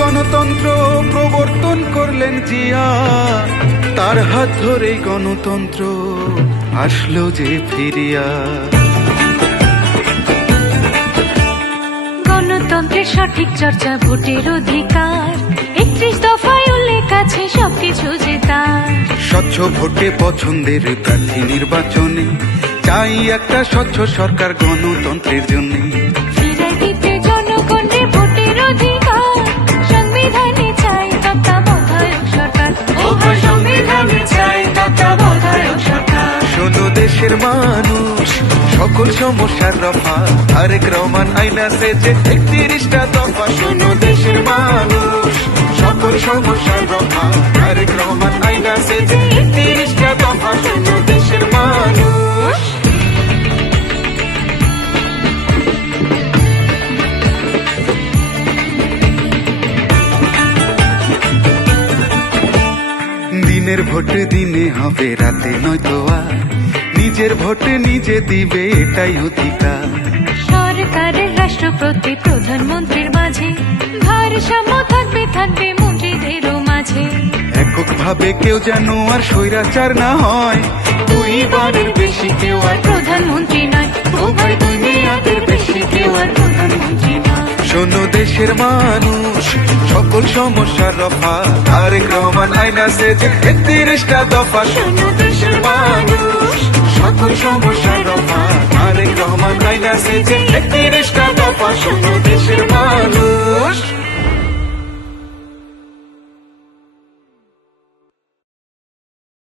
গণতন্ত্র প্রবর্তন করলেন জিয়া, তার হাত ধরেই গণতন্ত্র আসলো যে ফিরিয়া। গণতন্ত্রের সঠিক চর্চা, ভোটের অধিকার, 31 দফায় উল্লেখ আছে সবকিছু যে তার। স্বচ্ছ ভোটে পছন্দের প্রার্থী নির্বাচনে, চাই একটা স্বচ্ছ সরকার গণতন্ত্রের জন্য। ফিরাই দিতে জনগণের ভোটের অধিকার, সংবিধানে চাই তত্ত্বাবধায়ক সরকার। ও ভাই, সংবিধানে চাই তত্ত্বাবধায়ক সরকার। শোনো দেশের মানুষ, সকল সমস্যার রফা, তারেক রহমান আইনা সেজে 31টা দফা। শোনো দেশের মানুষ, সকল সমস্যার রফা, তারেক রহমান আইনা সেজে 31টা দফা। শোনো দেশের মানুষ। দিনের ভোট দিনে হবে, রাতে নয়তো আর, নিজের ভোট নিজে দিবে এটাই অধিকার। সরকারের রাষ্ট্রপতি প্রধানমন্ত্রীর মাঝে ভারসাম্য থাকবে, থাকবে মন্ত্রীদেরও মাঝে। একক ভাবে কেউ যেন আর স্বৈরাচার না হয়, দুইবারের বেশি কেউ আর প্রধানমন্ত্রী নয়। ও ভাই, দুই মেয়াদের বেশি কেউ আর প্রধানমন্ত্রী নয়। শোনো দেশের মানুষ, সকল সমস্যার রফা, তারেক রহমান আইনা সেজে 31টা দফা। শোনো দেশের মানুষ, সকল সমস্যার রফা, তারেক রহমান আইনা সেজে 31টা দফা। শোনো দেশের মানুষ।